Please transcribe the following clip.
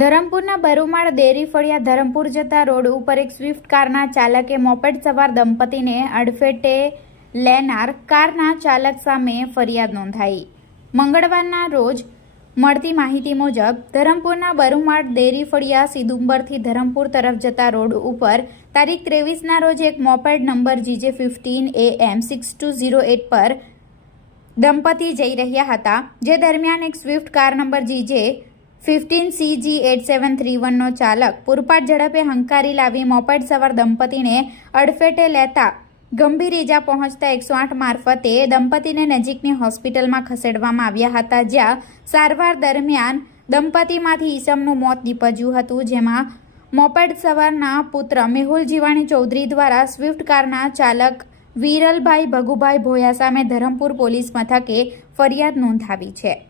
ધરમપુરના બરુમાળ દેરી ફળિયા ધરમપુર જતા રોડ ઉપર એક સ્વિફ્ટ કારના ચાલકે મોપેડ સવાર દંપતીને અડફેટે લેનાર કારના ચાલક સામે ફરિયાદ નોંધાઈ. મંગળવારના રોજ મળતી માહિતી મુજબ, ધરમપુરના બરુમાળ દેરી ફળિયા સિદુંબરથી ધરમપુર તરફ જતા રોડ ઉપર તારીખ ત્રેવીસના રોજ એક moped number GJ fifteen A M six two zero eight પર દંપતી જઈ રહ્યા હતા, જે દરમિયાન એક Swift car number GJ fifteen CG eight seven three વનનો ચાલક પૂરપાટ ઝડપે હંકારી લાવી મોપેડ સવાર દંપતીને અડફેટે લેતા ગંભીર ઈજા પહોંચતા એકસો આઠ મારફતે દંપતીને નજીકની હોસ્પિટલમાં ખસેડવામાં આવ્યા હતા, જ્યાં સારવાર દરમિયાન દંપતીમાંથી ઈસમનું મોત નીપજ્યું હતું, જેમાં મોપેડ સવારના પુત્ર મેહુલ જીવાણી ચૌધરી દ્વારા સ્વિફ્ટ કારના ચાલક વિરલભાઈ ભગુભાઈ ભોયા સામે ધરમપુર પોલીસ મથકે ફરિયાદ નોંધાવી છે.